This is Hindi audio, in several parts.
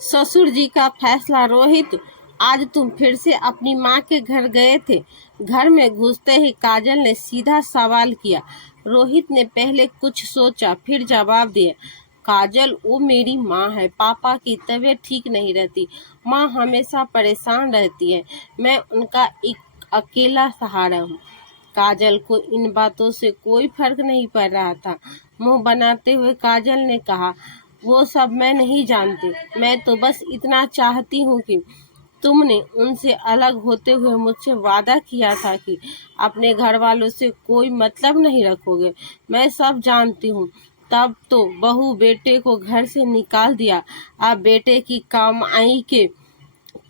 ससुर जी का फैसला। रोहित, आज तुम फिर से अपनी माँ के घर गए थे। घर में घुसते ही काजल ने सीधा सवाल किया। रोहित ने पहले कुछ सोचा, फिर जवाब दिया। काजल, वो मेरी माँ है। पापा की तबीयत ठीक नहीं रहती। माँ हमेशा परेशान रहती है। मैं उनका एक अकेला सहारा हूँ। काजल को इन बातों से कोई फर्क नहीं पड़ रहा था। मुंह बनाते हुए काजल ने कहा, वो सब मैं नहीं जानती। मैं तो बस इतना चाहती हूँ कि तुमने उनसे अलग होते हुए मुझसे वादा किया था कि अपने घर वालों से कोई मतलब नहीं रखोगे। मैं सब जानती हूँ। तब तो बहू बेटे को घर से निकाल दिया। अब बेटे की कमाई के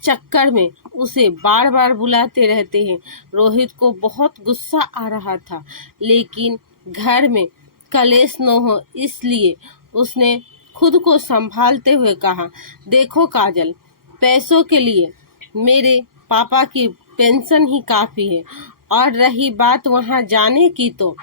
चक्कर में उसे बार बार बुलाते रहते हैं। रोहित को बहुत गुस्सा आ रहा था, लेकिन घर में कलेश न हो इसलिए उसने खुद को संभालते हुए कहा, देखो काजल, पैसों के लिए मेरे पापा की पेंशन ही काफी है। और रही बात वहां जाने की, तो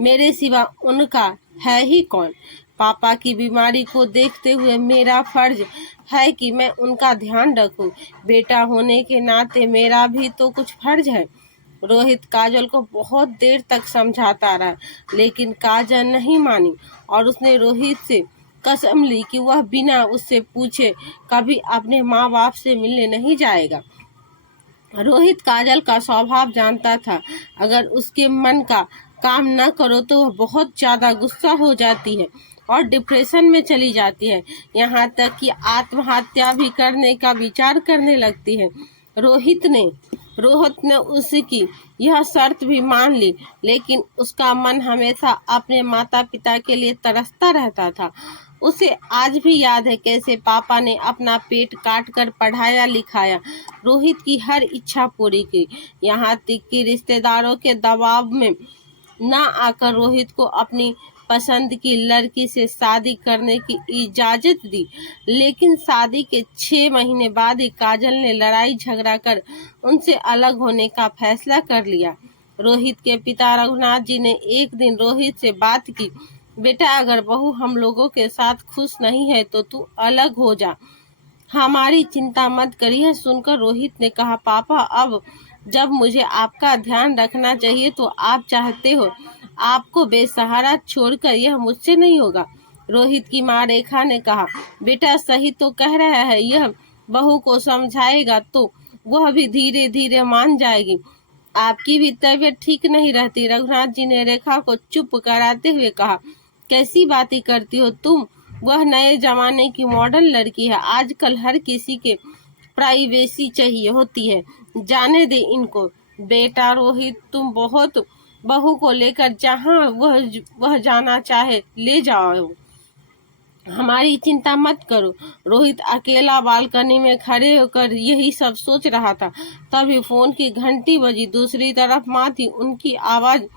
मेरे सिवा उनका है ही कौन। पापा की बीमारी को देखते हुए मेरा फर्ज है कि मैं उनका ध्यान रखूं। बेटा होने के नाते मेरा भी तो कुछ फर्ज है। रोहित काजल को बहुत देर तक समझाता रहा, लेकिन काजल नहीं मानी और उसने रोहित से कसम ली कि वह बिना उससे पूछे कभी अपने माँ बाप से मिलने नहीं जाएगा। रोहित काजल का स्वभाव जानता था। अगर उसके मन का काम न करो तो वह बहुत ज्यादा गुस्सा हो जाती है और डिप्रेशन में चली जाती है। यहाँ तक कि आत्महत्या भी करने का विचार करने लगती है। रोहित ने उसकी यह शर्त भी मान ली, लेकिन उसका मन हमेशा अपने माता पिता के लिए तरसता रहता था। उसे आज भी याद है कैसे पापा ने अपना पेट काट कर पढ़ाया लिखाया, रोहित की हर इच्छा पूरी की। यहाँ तक कि रिश्तेदारों के दबाव में न आकर रोहित को अपनी पसंद की लड़की से शादी करने की इजाजत दी। लेकिन शादी के 6 महीने बाद ही काजल ने लड़ाई झगड़ा कर उनसे अलग होने का फैसला कर लिया। रोहित के पिता रघुनाथ जी ने एक दिन रोहित से बात की, बेटा, अगर बहू हम लोगों के साथ खुश नहीं है तो तू अलग हो जा, हमारी चिंता मत करिए। सुनकर रोहित ने कहा, पापा, अब जब मुझे आपका ध्यान रखना चाहिए तो आप चाहते हो आपको बेसहारा छोड़कर, यह मुझसे नहीं होगा। रोहित की माँ रेखा ने कहा, बेटा सही तो कह रहा है, यह बहू को समझाएगा तो वह भी धीरे धीरे मान जाएगी। आपकी भी तबीयत ठीक नहीं रहती। रघुनाथ जी ने रेखा को चुप कराते हुए कहा, कैसी बातें करती हो तुम, वह नए जमाने की मॉडर्न लड़की है। आजकल हर किसी के प्राइवेसी चाहिए होती है, जाने दे इनको। बेटा रोहित, तुम बहुत बहू को लेकर जहाँ वह जाना चाहे ले जाओ, हमारी चिंता मत करो। रोहित अकेला बालकनी में खड़े होकर यही सब सोच रहा था। तभी फोन की घंटी बजी। दूसरी तरफ माँ थी, उनकी आवाज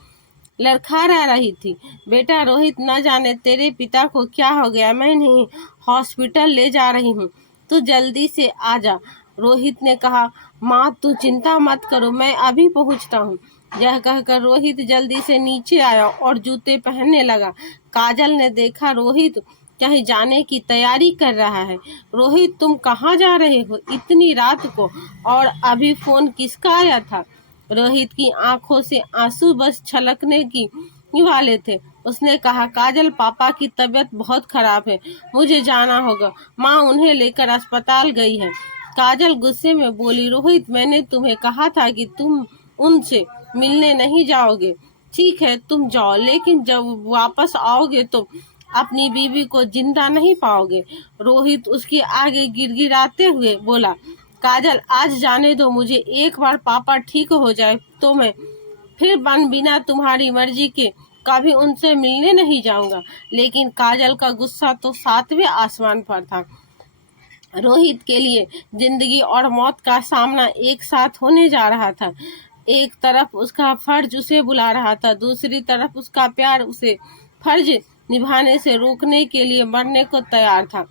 लड़खड़ा रही थी, बेटा रोहित, न जाने तेरे पिता को क्या हो गया, मैं इन्हें हॉस्पिटल ले जा रही हूँ, तू जल्दी से आ जा। रोहित ने कहा, माँ तू चिंता मत करो, मैं अभी पहुँचता हूँ। यह कहकर रोहित जल्दी से नीचे आया और जूते पहनने लगा। काजल ने देखा रोहित कहीं जाने की तैयारी कर रहा है। रोहित, तुम कहाँ जा रहे हो इतनी रात को, और अभी फोन किसका आया था? रोहित की आंखों से आंसू बस छलकने की ही वाले थे। उसने कहा, काजल, पापा की तबीयत बहुत खराब है, मुझे जाना होगा। माँ उन्हें लेकर अस्पताल गई है। काजल गुस्से में बोली, रोहित, मैंने तुम्हें कहा था कि तुम उनसे मिलने नहीं जाओगे। ठीक है तुम जाओ, लेकिन जब वापस आओगे तो अपनी बीवी को जिंदा नहीं पाओगे। रोहित उसके आगे गिड़गिड़ाते हुए बोला, काजल, आज जाने दो मुझे, एक बार पापा ठीक हो जाए तो मैं फिर बिना तुम्हारी मर्जी के कभी उनसे मिलने नहीं जाऊंगा। लेकिन काजल का गुस्सा तो 7वें आसमान पर था। रोहित के लिए जिंदगी और मौत का सामना एक साथ होने जा रहा था। एक तरफ उसका फर्ज उसे बुला रहा था, दूसरी तरफ उसका प्यार उसे फर्ज निभाने से रोकने के लिए मरने को तैयार था।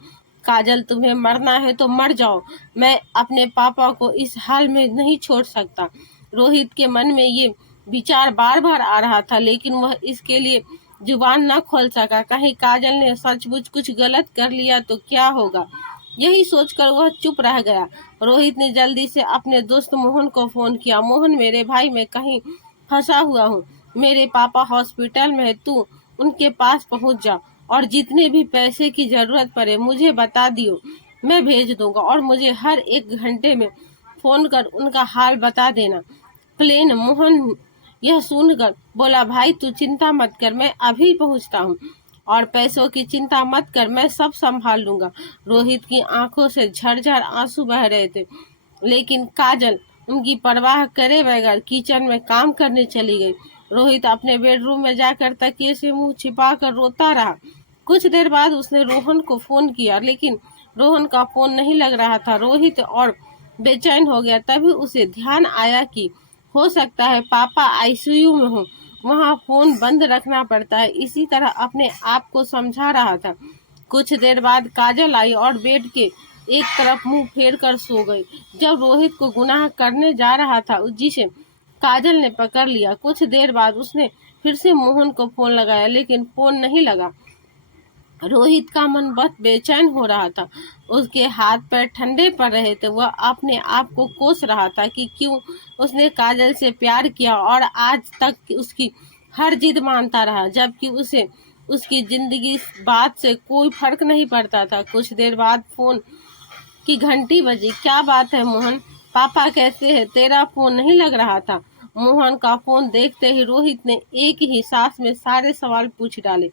काजल, तुम्हें मरना है तो मर जाओ, मैं अपने पापा को इस हाल में नहीं छोड़ सकता। रोहित के मन में ये विचार बार बार आ रहा था, लेकिन वह इसके लिए जुबान न खोल सका। कहीं काजल ने सचमुच कुछ गलत कर लिया तो क्या होगा। यही सोचकर वह चुप रह गया। रोहित ने जल्दी से अपने दोस्त मोहन को फोन किया। मोहन, मेरे भाई, मैं कहीं फंसा हुआ हूँ। मेरे पापा हॉस्पिटल में है, तू उनके पास पहुँच जा और जितने भी पैसे की जरूरत पड़े मुझे बता दियो, मैं भेज दूंगा। और मुझे हर 1 घंटे में फोन कर उनका हाल बता देना। प्लेन मोहन यह सुनकर बोला, भाई तू चिंता मत कर, मैं अभी पहुंचता हूँ और पैसों की चिंता मत कर, मैं सब संभाल लूंगा। रोहित की आंखों से झरझर आंसू बह रहे थे, लेकिन काजल उनकी परवाह करे बगैर किचन में काम करने चली गई। रोहित अपने बेडरूम में जाकर तकिए से मुंह छिपाकर रोता रहा। कुछ देर बाद उसने रोहन को फोन किया, लेकिन रोहन का फोन नहीं लग रहा था। रोहित और बेचैन हो गया। तभी उसे ध्यान आया कि हो सकता है पापा आईसीयू में हो, वहाँ फोन बंद रखना पड़ता है। इसी तरह अपने आप को समझा रहा था। कुछ देर बाद काजल आई और बेड के एक तरफ मुंह फेर कर सो गई। जब रोहित को गुनाह करने जा रहा था, जिसे काजल ने पकड़ लिया। कुछ देर बाद उसने फिर से मोहन को फोन लगाया, लेकिन फोन नहीं लगा। रोहित का मन बहुत बेचैन हो रहा था। उसके हाथ पैर ठंडे पड़ रहे थे। वह अपने आप को कोस रहा था कि क्यों उसने काजल से प्यार किया और आज तक उसकी हर जिद मानता रहा, जबकि उसे उसकी जिंदगी बात से कोई फर्क नहीं पड़ता था। कुछ देर बाद फोन की घंटी बजी। क्या बात है मोहन, पापा कैसे है? तेरा फोन नहीं लग रहा था। मोहन का फोन देखते ही रोहित ने एक ही सांस में सारे सवाल पूछ डाले।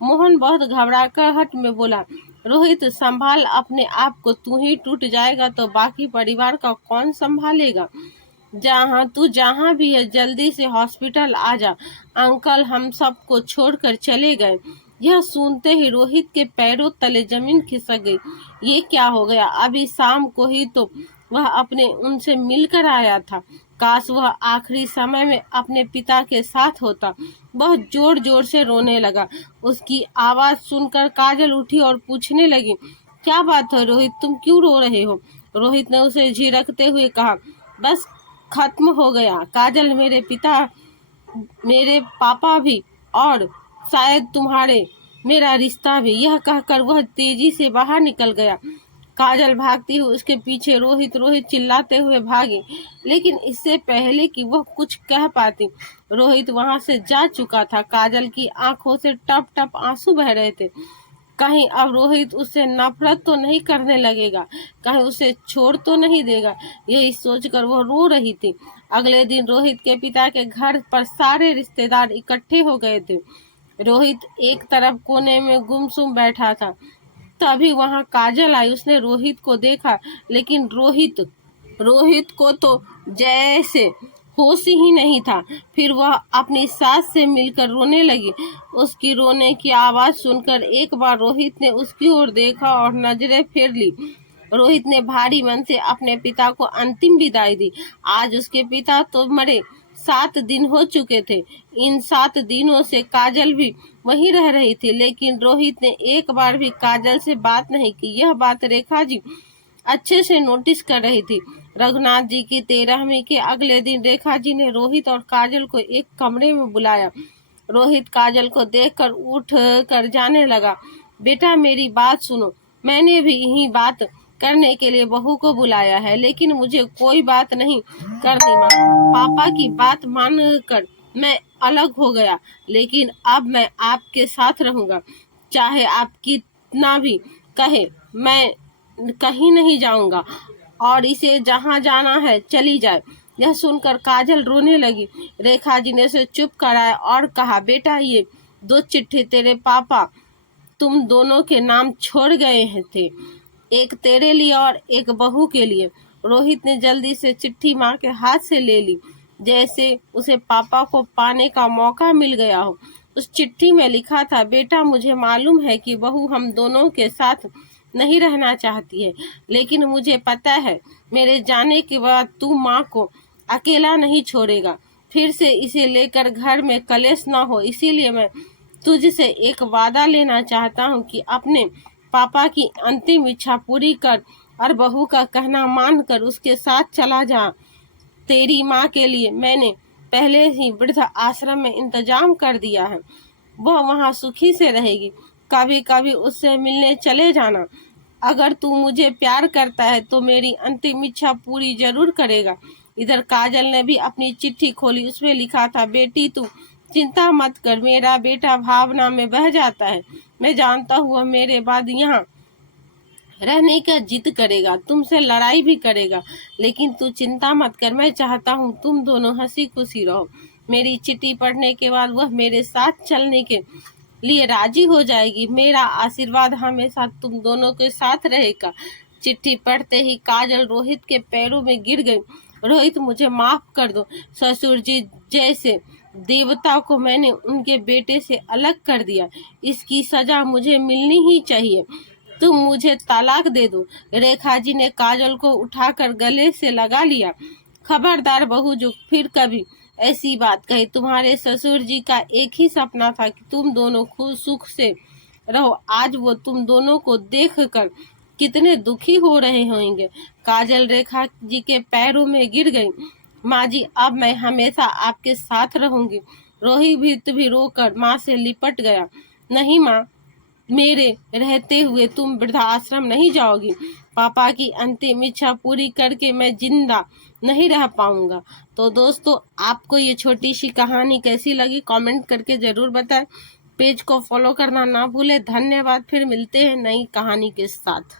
मोहन बहुत घबराहट में बोला, रोहित संभाल अपने आप को, तू ही टूट जाएगा तो बाकी परिवार का कौन संभालेगा? तू जहाँ भी है जल्दी से हॉस्पिटल आ जा, अंकल हम सबको छोड़कर चले गए। यह सुनते ही रोहित के पैरों तले जमीन खिसक गई। ये क्या हो गया? अभी शाम को ही तो वह अपने उनसे मिलकर आया था। काश वह आखिरी समय में अपने पिता के साथ होता। बहुत जोर जोर से रोने लगा। उसकी आवाज सुनकर काजल उठी और पूछने लगी, क्या बात है रोहित, तुम क्यों रो रहे हो? रोहित ने उसे झिड़कते हुए कहा, बस खत्म हो गया काजल, मेरे पापा भी और शायद तुम्हारे मेरा रिश्ता भी। यह कहकर वह तेजी से बाहर निकल गया। काजल भागती हुई उसके पीछे। रोहित रोहित चिल्लाते हुए भागी, लेकिन इससे पहले कि वह कुछ कह पाती, रोहित वहां से जा चुका था। काजल की आंखों से टप टप आंसू बह रहे थे। कहीं अब रोहित उससे नफरत तो नहीं करने लगेगा, कहीं उसे छोड़ तो नहीं देगा, यही सोचकर वह रो रही थी। अगले दिन रोहित के पिता के घर पर सारे रिश्तेदार इकट्ठे हो गए थे। रोहित एक तरफ कोने में गुमसुम बैठा था। तभी वहां काजल आई। उसने रोहित को देखा, लेकिन रोहित को तो जैसे होश ही नहीं था। फिर वह अपनी सास से मिलकर रोने लगी। उसकी रोने की आवाज सुनकर एक बार रोहित ने उसकी ओर देखा और नजरें फेर ली। रोहित ने भारी मन से अपने पिता को अंतिम विदाई दी। आज उसके पिता तो मरे 7 दिन हो चुके थे। इन 7 दिनों से काजल भी वहीं रह रही थी, लेकिन रोहित ने एक बार भी काजल से बात नहीं की। यह बात रेखा जी अच्छे से नोटिस कर रही थी। रघुनाथ जी की 13वीं के अगले दिन रेखा जी ने रोहित और काजल को एक कमरे में बुलाया। रोहित काजल को देखकर उठ कर जाने लगा। बेटा मेरी बात सुनो, मैंने भी यही बात करने के लिए बहू को बुलाया है, लेकिन मुझे कोई बात नहीं करनी माँ। पापा की बात मानकर मैं अलग हो गया, लेकिन अब मैं आपके साथ रहूंगा। चाहे आप कितना भी कहे, मैं कहीं नहीं जाऊंगा और इसे जहां जाना है चली जाए। यह सुनकर काजल रोने लगी। रेखा जी ने उसे चुप कराया और कहा, बेटा ये 2 चिट्ठी तेरे पापा तुम दोनों के नाम छोड़ गए थे, एक तेरे लिए और एक बहू के लिए। रोहित ने जल्दी से चिट्ठी माँ के हाथ से ले ली, जैसे उसे पापा को पाने का मौका मिल गया हो। उस चिट्ठी में लिखा था, बेटा मुझे मालूम है कि बहू हम दोनों के साथ नहीं रहना चाहती है, लेकिन मुझे पता है मेरे जाने के बाद तू माँ को अकेला नहीं छोड़ेगा। फिर से इसे लेकर घर में कलेश न हो, इसीलिए मैं तुझसे एक वादा लेना चाहता हूँ कि अपने पापा की अंतिम इच्छा पूरी कर और बहू का कहना मानकर उसके साथ चला जा। तेरी माँ के लिए मैंने पहले ही वृद्ध आश्रम में इंतजाम कर दिया है, वह वहाँ सुखी से रहेगी। कभी कभी उससे मिलने चले जाना। अगर तू मुझे प्यार करता है तो मेरी अंतिम इच्छा पूरी जरूर करेगा। इधर काजल ने भी अपनी चिट्ठी खोली। उसमें लिखा था, बेटी तू चिंता मत कर, मेरा बेटा भावना में बह जाता है। मैं जानता हूँ वह मेरे बाद यहाँ रहने का जिद करेगा, तुमसे लड़ाई भी करेगा, लेकिन तू चिंता मत कर। मैं चाहता हूँ तुम दोनों हंसी खुशी रहो। मेरी चिट्ठी पढ़ने के बाद वह मेरे साथ चलने के लिए राजी हो जाएगी। मेरा आशीर्वाद हमेशा तुम दोनों के साथ रहेगा। चिट्ठी पढ़ते ही काजल रोहित के पैरों में गिर गई। रोहित, मुझे माफ कर दो। ससुर जी जैसे देवता को मैंने उनके बेटे से अलग कर दिया। इसकी सजा मुझे मिलनी ही चाहिए। तुम मुझे तलाक दे दो। रेखा जी ने काजल को उठाकर गले से लगा लिया। खबरदार बहू, जो फिर कभी ऐसी बात कही। तुम्हारे ससुर जी का एक ही सपना था कि तुम दोनों खुश सुख से रहो। आज वो तुम दोनों को देखकर कितने दुखी हो रहे होंगे। काजल रेखा जी के पैरों में गिर गई। माँ जी, अब मैं हमेशा आपके साथ रहूंगी। रोहित भी रोकर माँ से लिपट गया। नहीं माँ, मेरे रहते हुए तुम वृद्धाश्रम नहीं जाओगी। पापा की अंतिम इच्छा पूरी करके मैं जिंदा नहीं रह पाऊंगा। तो दोस्तों, आपको ये छोटी सी कहानी कैसी लगी कमेंट करके जरूर बताएं। पेज को फॉलो करना ना भूलें। धन्यवाद। फिर मिलते हैं नई कहानी के साथ।